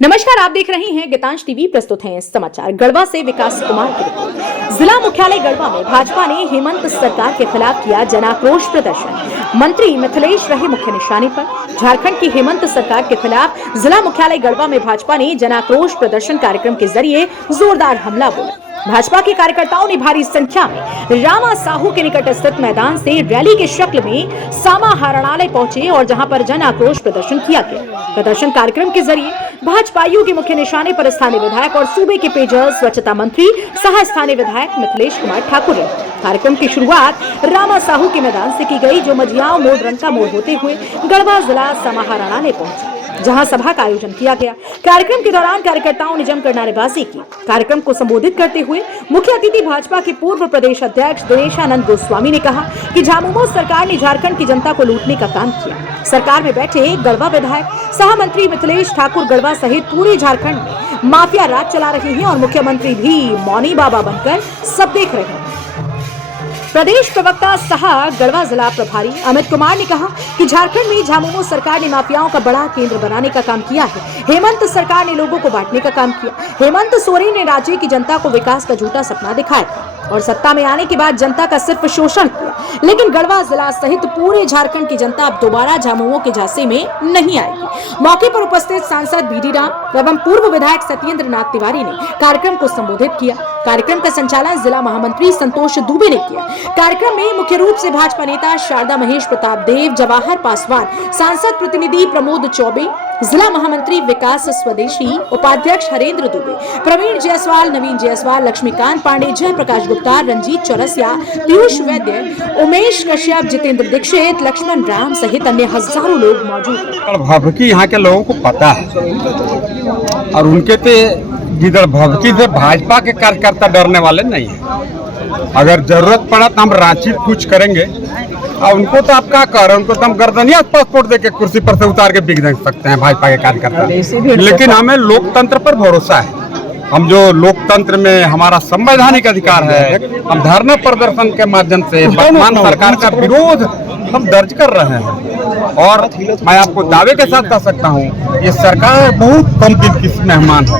नमस्कार, आप देख रहे हैं गीतांश टीवी। प्रस्तुत हैं समाचार। गढ़वा से विकास कुमार की रिपोर्ट। जिला मुख्यालय गढ़वा में भाजपा ने हेमंत सरकार के खिलाफ किया जनाक्रोश प्रदर्शन। मंत्री मिथिलेश रहे मुख्य निशाने पर। झारखंड की हेमंत सरकार के खिलाफ जिला मुख्यालय गढ़वा में भाजपा ने जनाक्रोश प्रदर्शन कार्यक्रम के जरिए जोरदार हमला बोला। भाजपा के कार्यकर्ताओं ने भारी संख्या में रामा साहू के निकट स्थित मैदान से रैली के शक्ल में समाहरणालय पहुंचे और जहां पर जन आक्रोश प्रदर्शन किया गया। प्रदर्शन कार्यक्रम के जरिए भाजपाइयों के मुख्य निशाने पर स्थानीय विधायक और सूबे के पेयजल स्वच्छता मंत्री सह स्थानीय विधायक मिथिलेश कुमार ठाकुर ने। कार्यक्रम की शुरुआत रामा साहू के मैदान से की गई, जो मझियाओं मोड़ रंका मोड़ होते हुए गढ़वा जिला समाहरणालय पहुंचा, जहां सभा का आयोजन किया गया। कार्यक्रम के दौरान कार्यकर्ताओं ने जमकर नारेबाजी की। कार्यक्रम को संबोधित करते हुए मुख्य अतिथि भाजपा के पूर्व प्रदेश अध्यक्ष दिनेशानंद गोस्वामी ने कहा कि झामुमो सरकार ने झारखंड की जनता को लूटने का काम किया। सरकार में बैठे गढ़वा विधायक सह मंत्री मिथिलेश ठाकुर गढ़वा सहित पूरे झारखंड में माफिया राज चला रहे हैं और मुख्यमंत्री भी मौनी बाबा बनकर सब देख रहे हैं। प्रदेश प्रवक्ता सह गढ़वा जिला प्रभारी अमित कुमार ने कहा कि झारखंड में झामुमो सरकार ने माफियाओं का बड़ा केंद्र बनाने का काम किया है। हेमंत सरकार ने लोगों को बांटने का काम किया। हेमंत सोरेन ने राज्य की जनता को विकास का झूठा सपना दिखाया और सत्ता में आने के बाद जनता का सिर्फ शोषण किया। लेकिन गढ़वा जिला सहित पूरे झारखंड की जनता अब दोबारा झामुमो के झांसे में नहीं आएगी। मौके पर उपस्थित सांसद बीडी राम एवं पूर्व विधायक सत्येंद्र नाथ तिवारी ने कार्यक्रम को संबोधित किया। कार्यक्रम का संचालन जिला महामंत्री संतोष दुबे ने किया। कार्यक्रम में मुख्य रूप से भाजपा नेता शारदा महेश प्रताप देव, जवाहर पासवान, सांसद प्रतिनिधि प्रमोद चौबे, जिला महामंत्री विकास स्वदेशी, उपाध्यक्ष हरेंद्र दुबे, प्रवीण जायसवाल, नवीन जायसवाल, लक्ष्मीकांत पांडे, जयप्रकाश गुप्ता, रंजीत चौरसिया, पीयूष वैद्य, उमेश कश्यप, जितेंद्र दीक्षित, लक्ष्मण राम सहित अन्य हजारों लोग मौजूद हैं। भभकी यहाँ के लोगों को पता है और उनके जिधर भभकी से भाजपा के कार्यकर्ता डरने वाले नहीं है। अगर जरूरत पड़ा तो हम रांची कुछ करेंगे और उनको तो आप क्या कह रहे हैं, उनको तो हम गर्दनिया पासपोर्ट देके कुर्सी पर से उतार के बिक सकते हैं भाजपा के कार्यकर्ता। लेकिन हमें लोकतंत्र पर भरोसा है। हम जो लोकतंत्र में हमारा संवैधानिक अधिकार है, हम धरना प्रदर्शन के माध्यम से वर्तमान सरकार का विरोध हम दर्ज कर रहे हैं। और मैं आपको दावे के साथ कह सकता हूँ, ये सरकार बहुत कम दिन की मेहमान है।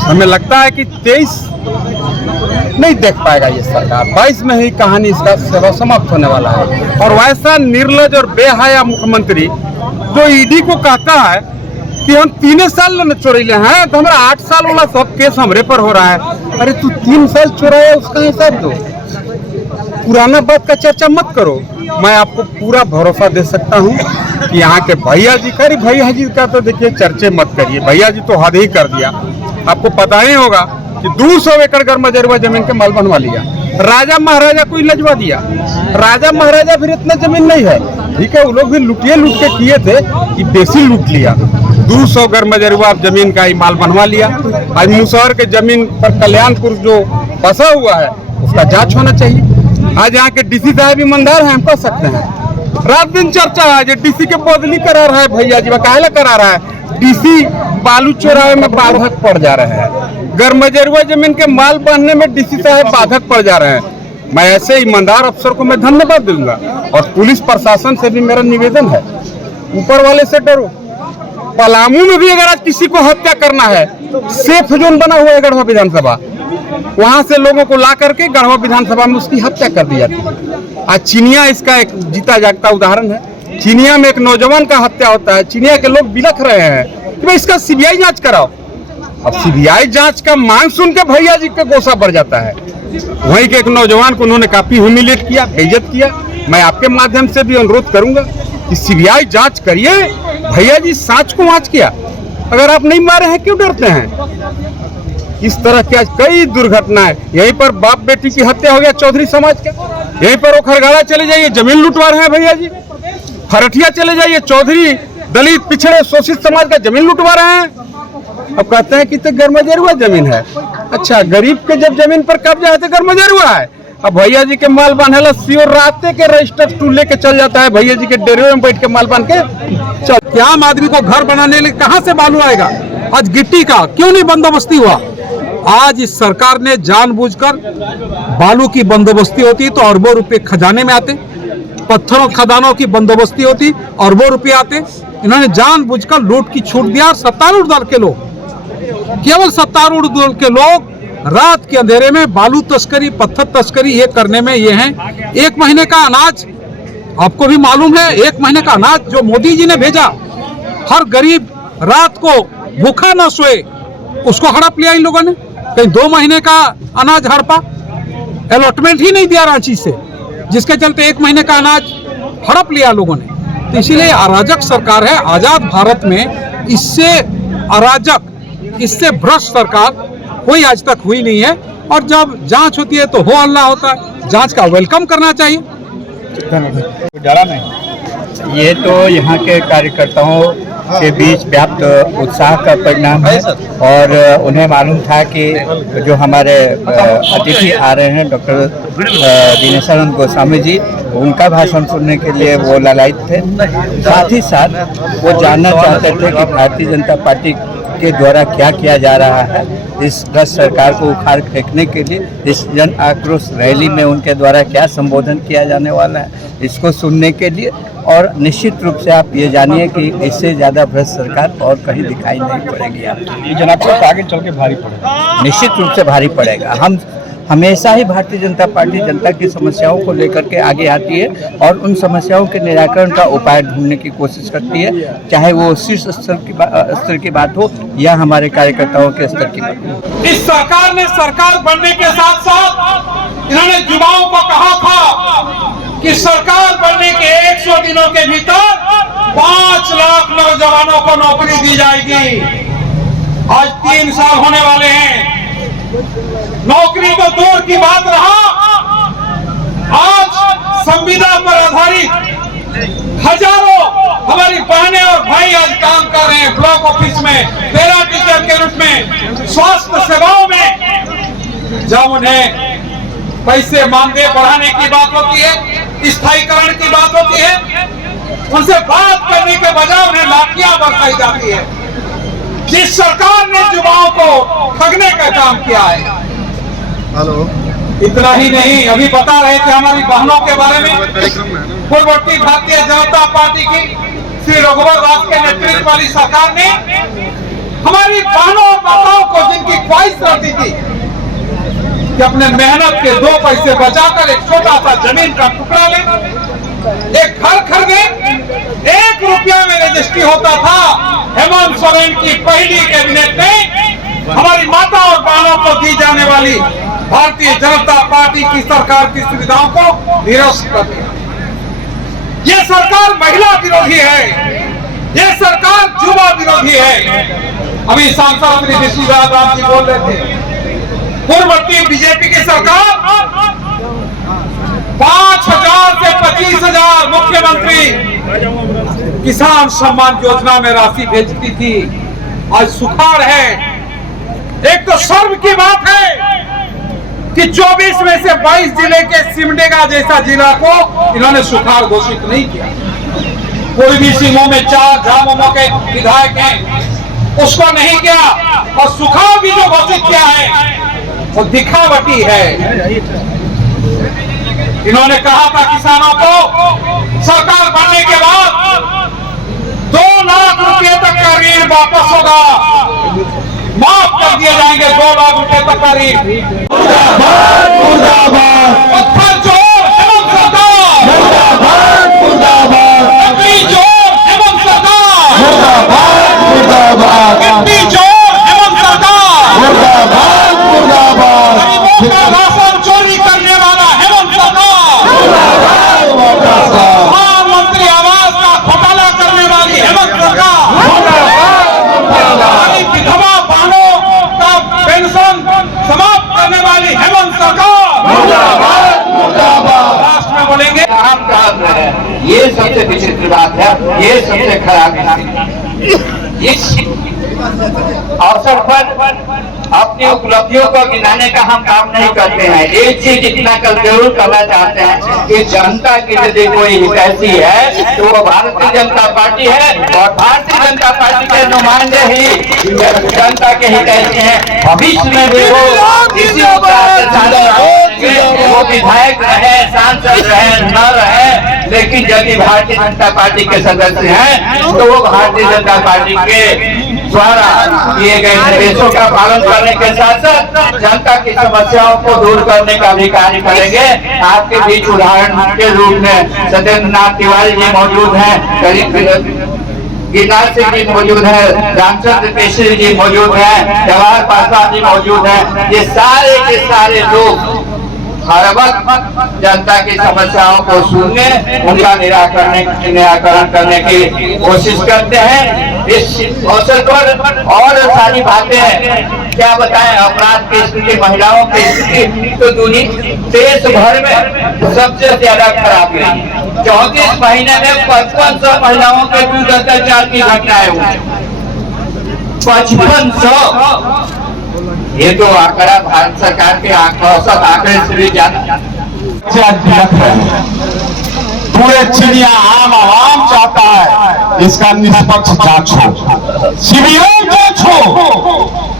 हमें लगता है कि 23 नहीं देख पाएगा ये सरकार, 22 में ही कहानी इसका सेवा समाप्त होने वाला है। और वैसा निर्लज और बेहया मुख्यमंत्री जो ईडी को कहता है कि हम 3 साल न चोरैले हैं, तो हमारा 8 साल वाला सब केस हमरे पर हो रहा है। अरे तू 3 साल चोराया, उसका हिसाब दो, पुराना बात का चर्चा मत करो। मैं आपको पूरा भरोसा दे सकता हूँ कि यहाँ के भैया जी का तो देखिए चर्चे मत करिए। भैया जी तो हद ही कर दिया। आपको पता ही होगा कि 200 एकड़ गर्मजरुआ जमीन के माल बनवा लिया। राजा महाराजा को ही लजवा दिया। राजा महाराजा फिर इतना जमीन नहीं है, ठीक है, वो लोग भी लूट के किए थे कि बेसी लूट लिया। 200 गर्मजरुआ जमीन का ही माल बनवा लिया। आज मुसहर के जमीन पर कल्याणपुर जो बसा हुआ है उसका जांच होना चाहिए। आज यहाँ के डीसी साहब ईमानदार हैं, हम कह सकते हैं। रात दिन चर्चा है जो डीसी के बदली करा रहा है भैया जी, काहे करा रहा है। डीसी बालू चोरावे में बाधक पड़ जा रहे हैं, गर्मजरुआ जमीन के माल बांधने में डीसी साहब बाधक पड़ जा रहे हैं। मैं ऐसे ईमानदार अफसर को मैं धन्यवाद दूंगा। और पुलिस प्रशासन से भी मेरा निवेदन है, ऊपर वाले से डरो। पलामू में भी अगर आज किसी को हत्या करना है, सेफ जोन बना हुआ है गढ़वा विधानसभा, वहां से लोगों को ला करके गढ़वा विधानसभा में उसकी हत्या कर दी जाती है। आज चिनिया इसका एक जीता जागता उदाहरण है। चिनिया में एक नौजवान का हत्या होता है, चिनिया के लोग बिलख रहे हैं कि भाई इसका सीबीआई जांच कराओ। अब सीबीआई जांच का मांग सुन के भैया जी का गोसा बढ़ जाता है। वहीं के एक नौजवान को उन्होंने काफी ह्यूमिलेट किया, बेइज्जत किया। मैं आपके माध्यम से भी अनुरोध करूंगा कि सीबीआई जांच करिए। भैया जी सांच को आँच किया, अगर आप नहीं मारे हैं क्यों डरते हैं। इस तरह की आज कई दुर्घटनाएं, यहीं पर बाप बेटी की हत्या हो गया चौधरी समाज के, यहीं पर वो खरगाड़ा चले जाइए जमीन लुटवा रहे हैं भैया जी। फरठिया चले जाइए, चौधरी दलित पिछड़े शोषित समाज का जमीन लुटवा रहे हैं। अब कहते हैं कि तो गर्मजरुआ जमीन है। अच्छा, गरीब के जब जमीन पर कब्जा है तो गर्मजरुआ है। अब भैया जी के माल बांधेला सियोर राते के रजिस्टर टू लेके चल जाता है, भैया जी के डेरे में बैठ के माल बांध के चल। आम आदमी को घर बनाने लिए कहाँ से बालू आएगा। आज गिट्टी का क्यों नहीं बंदोबस्ती हुआ। आज इस सरकार ने जानबूझकर बालू की बंदोबस्ती होती तो अरबों रुपए खजाने में आते, पत्थरों खदानों की बंदोबस्ती होती अरबों रुपए आते। इन्होंने जानबूझकर लूट की छूट दिया। सत्तारूढ़ दल के लोग, केवल सत्तारूढ़ दल के लोग रात के अंधेरे में बालू तस्करी, पत्थर तस्करी ये करने में ये हैं। 1 महीने का अनाज आपको भी मालूम है, 1 महीने का अनाज जो मोदी जी ने भेजा, हर गरीब रात को भूखा न सोए उसको हड़प लिया इन लोगों ने। कहीं 2 महीने का अनाज हड़पा, अलॉटमेंट ही नहीं दिया रांची से, जिसके चलते 1 महीने का अनाज हड़प लिया लोगों ने। तो इसीलिए अराजक सरकार है। आजाद भारत में इससे अराजक, इससे भ्रष्ट सरकार कोई आज तक हुई नहीं है। और जब जांच होती है तो हो हल्ला होता है, जांच का वेलकम करना चाहिए। डरा नहीं, ये तो यहाँ के कार्यकर्ताओं के बीच व्याप्त उत्साह का परिणाम है और उन्हें मालूम था कि जो हमारे अतिथि आ रहे हैं डॉक्टर दिनेशानंद गोस्वामी जी, उनका भाषण सुनने के लिए वो लालायित थे। साथ ही साथ वो जानना चाहते थे कि भारतीय जनता पार्टी के द्वारा क्या किया जा रहा है इस भ्रष्ट सरकार को उखाड़ फेंकने के लिए। इस जन आक्रोश रैली में उनके द्वारा क्या संबोधन किया जाने वाला है इसको सुनने के लिए। और निश्चित रूप से आप ये जानिए कि इससे ज़्यादा भ्रष्ट सरकार और कहीं दिखाई नहीं पड़ेगी आपको। ये जनाब आगे चल के भारी पड़ेगा, निश्चित रूप से भारी पड़ेगा। हम हमेशा ही भारतीय जनता पार्टी जनता की समस्याओं को लेकर के आगे आती है और उन समस्याओं के निराकरण का उपाय ढूंढने की कोशिश करती है, चाहे वो शीर्ष स्तर की बात हो या हमारे कार्यकर्ताओं के स्तर की बात हो। इस सरकार ने सरकार बनने के साथ साथ इन्होंने युवाओं को कहा था कि सरकार बनने के 100 दिनों के भीतर 5 लाख नौजवानों को नौकरी दी जाएगी। आज 3 साल होने वाले हैं, नौकरी तो दूर की बात रहा, आज संविदा पर आधारित हजारों हमारी बहनें और भाई आज काम कर रहे हैं ब्लॉक ऑफिस में, पैरा टीचर के रूप में, स्वास्थ्य सेवाओं में। जब उन्हें पैसे मानदेय बढ़ाने की बात होती है, स्थायीकरण की बात होती है, उनसे बात करने के बजाय उन्हें लाठियां बरसाई जाती है। जिस सरकार ने युवाओं को ठगने का काम किया है। हेलो, इतना ही नहीं, अभी बता रहे थे हमारी बहनों के बारे में, पूर्ववर्ती भारतीय जनता पार्टी की श्री रघुवर दास के नेतृत्व वाली सरकार ने हमारी बहनों और माताओं को जिनकी ख्वाहिश रहती थी कि अपने मेहनत के 2 पैसे बचाकर एक छोटा सा जमीन का टुकड़ा ले, एक घर खरीदे, 1 रुपया में रजिस्ट्री होता था। हेमंत सोरेन की पहली कैबिनेट ने हमारी माता और बहनों को दी जाने वाली भारतीय जनता पार्टी की सरकार की सुविधाओं को निरस्त कर दिया। ये सरकार महिला विरोधी है, ये सरकार युवा विरोधी है। अभी सांसद श्री विष्णुदास राम जी बोल रहे थे, पूर्ववर्ती बीजेपी की सरकार 5,000 से 25,000 मुख्यमंत्री किसान सम्मान योजना में राशि भेजती थी, आज सुखाड़ है। एक तो शर्म की बात है कि 24 में से 22 जिले के सिमडेगा जैसा जिला को इन्होंने सुखाड़ घोषित नहीं किया। पूर्वी सिंहों में 4 झामुमो के विधायक हैं, उसको नहीं किया, और सुखाड़ भी जो घोषित किया है वो दिखावटी है। इन्होंने कहा था किसानों को सरकार बनने के बाद 2 लाख रुपए तक का ऋण वापस होगा, माफ कर दिए जाएंगे 2 लाख रुपए तक का ऋण। पत्थर चोर हेमंत सरकार, लकड़ी चोर हेमंत सरकार, गिट्टी चोर हेमंत सरकार, गरीबों का राशन चोरी करने वाला हेमंत सरकार, प्रधानमंत्री आवास का घोटाला करने वाली हेमंत सरकार, हमारी विधवा बहनों का पेंशन समाप्त करने वाली हेमंत सरकार। राष्ट्र में बोलेंगे हम काम रहे हैं, ये सबसे विचित्र बात है, ये सबसे खराब है। इस अवसर पर अपनी उपलब्धियों को गिनाने का हम काम नहीं करते हैं। एक चीज इतना कल जरूर करना चाहते हैं कि जनता की यदि कोई हितैषी है तो वो भारतीय जनता पार्टी है, और भारतीय जनता पार्टी के नुमाइंदे ही जनता के हितैषी हैं। भविष्य में भी वो इसी देंगे, वो विधायक रहे, सांसद रहे, न रहे, लेकिन यदि भारतीय जनता पार्टी के सदस्य हैं तो वो भारतीय जनता पार्टी के द्वारा किए गए निर्देशों का पालन करने के साथ साथ जनता की समस्याओं को दूर करने का भी कार्य करेंगे। आपके बीच उदाहरण के रूप में सत्येंद्र नाथ तिवारी जी मौजूद हैं, गिरिराज सिंह जी मौजूद है, रामचंद्र केसरी जी मौजूद है, जवाहर पासवान जी मौजूद है। ये सारे के सारे लोग हर वक्त जनता की समस्याओं को सुनने, उनका निराकरण करने की कोशिश करते हैं। इस अवसर पर और सारी बातें क्या बताएं, अपराध की स्थिति, महिलाओं की स्थिति तो देश भर में सबसे ज्यादा खराब रही। 34 महीने में 5500 महिलाओं के विरुद्ध अत्याचार की घटनाएं हुई। 5500, ये तो आंकड़ा भारत सरकार के औसत आंकड़े से भी ज्यादा। पूरे चिड़िया आम चाहता है इसका निष्पक्ष जांच हो, सीबीआई जांच हो,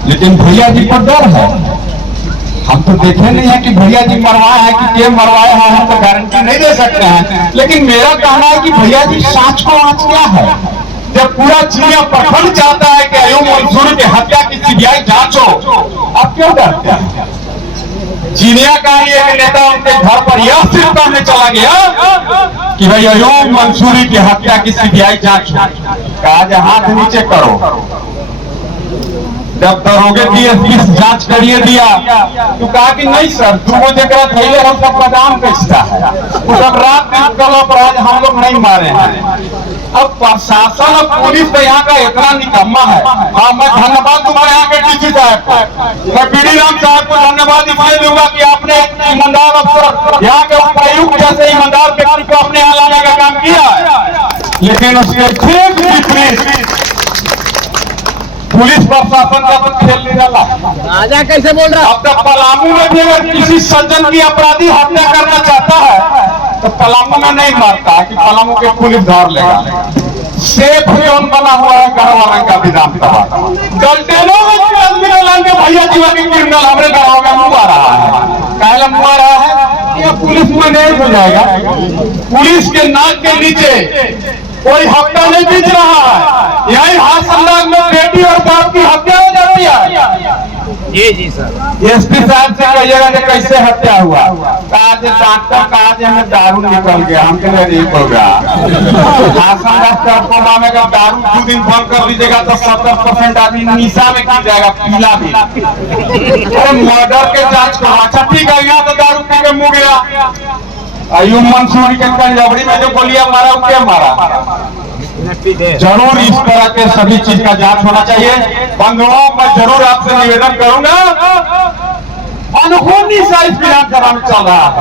लेकिन भैया जी पर डर है। हम तो देखे नहीं है कि भैया जी मरवाए हैं कि के मरवाए हैं, हम तो गारंटी नहीं दे सकते हैं। लेकिन मेरा कहना है कि भैया जी सांच को आज क्या है, जब पूरा चिड़िया प्रखंड चाहता है कि अयूब मंसूर की हत्या की सीबीआई जांच हो, आप क्यों डरते हैं? चिड़िया का ही एक नेता उनके घर पर यह सिर्फ कहने चला गया कि भाई अयूब मंसूरी की हत्या की सीबीआई जांच हो। कहा हाथ नीचे करो। जब दरोगे डीएसपी जांच करिए दिया तो कहा कि नहीं सर, दूगो जगह पहले हम सब बादाम बेचता है, वो सब रात दिन कल अपराध हम लोग नहीं मारे हैं। अब प्रशासन और पुलिस तो यहाँ का इतना निकम्मा है। हाँ, मैं धन्यवाद दूंगा यहाँ के डीसी साहब को, मैं बीडी राम साहब को धन्यवाद इसलिए दूंगा कि आपने ईमानदार अफसर, यहाँ के उपायुक्त जैसे ईमानदार व्यक्ति को अपने यहाँ लाने का काम किया है। लेकिन उसके ठीक विपरीत पुलिस प्रशासन का तो खेल नहीं डाला। राजा कैसे बोल रहा? अब तक पलामू में भी अगर किसी सज्जन की अपराधी हत्या करना चाहता है तो पलामू में नहीं मारता कि पलामू के पुलिस धर लेगा। सेफ जोन बना हुआ है गढ़वा का विधानसभा। गलटेनों में भैया जीवा के क्रिमिनल हमारे गढ़वा में मुँह आ रहा है। कहला मुँह आ रहा है, यह पुलिस में नहीं हो जाएगा। पुलिस के नाक के नीचे कोई हत्या नहीं बीच रहा है। यही हाथ में बेटी और बाप की हत्या हो जाती है। जी सर, एसपी साहब से कहिएगा कि कैसे हत्या हुआ। कहा डॉक्टर कहा हमें दारू निकल गया, हमके लिए हो गया। में का दारू 2 दिन बंद कर दीजिएगा तो 70% आदमी निशा में गिर जाएगा, पीला भी। अरे मर्डर के जांच को अच्छा ठीक है, यहाँ तो दारू पी के मुँह गया। अयूब मंसूरी के कंजवड़ी में जो गोलियां मारा वो क्या मारा? जरूर इस तरह के सभी चीज का जांच होना चाहिए। बंधुओं, मैं जरूर आपसे निवेदन करूंगा, अनहोनी सा इस विधानसभा में चल रहा है।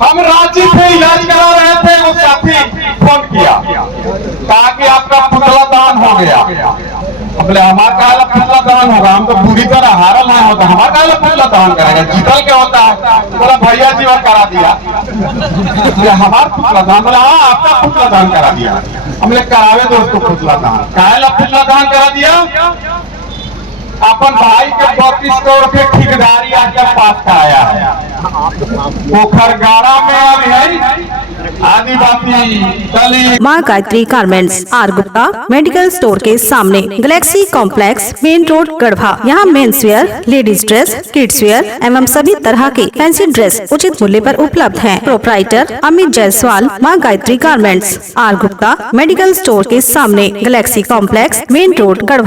हम रांची से इलाज करा रहे थे, वो साथी फोन किया, कहा कि आपका पुतला दान हो गया। बोले हमारा काला पुतला दान होगा, हम तो पूरी तरह हारल नहीं होता, हमारा काला पुतला दान करेगा, जीतल क्या होता है? बोला भैया जी करा दिया। हमारा पुतला दान? बोला हाँ, आपका पुतला दान करा दिया। हमने करावे दोस्तों पुतला दान, काला पुतला दान करा दिया। अपन भाई के 32 करोड़ के ठेकेदारी आज पास कराया है। पोखरगाड़ा में अब है आदिवासी दलित। माँ Gayatri garments, R Gupta medical store के सामने, Galaxy complex, main road, Garhwa. यहाँ men's wear, ladies dress, kids wear एवं सभी तरह के फैंसी ड्रेस उचित मूल्य पर उपलब्ध हैं। Proprietor Amit Jaiswal, Maa Gayatri garments, R Gupta medical store के सामने, Galaxy complex, main road, Garhwa.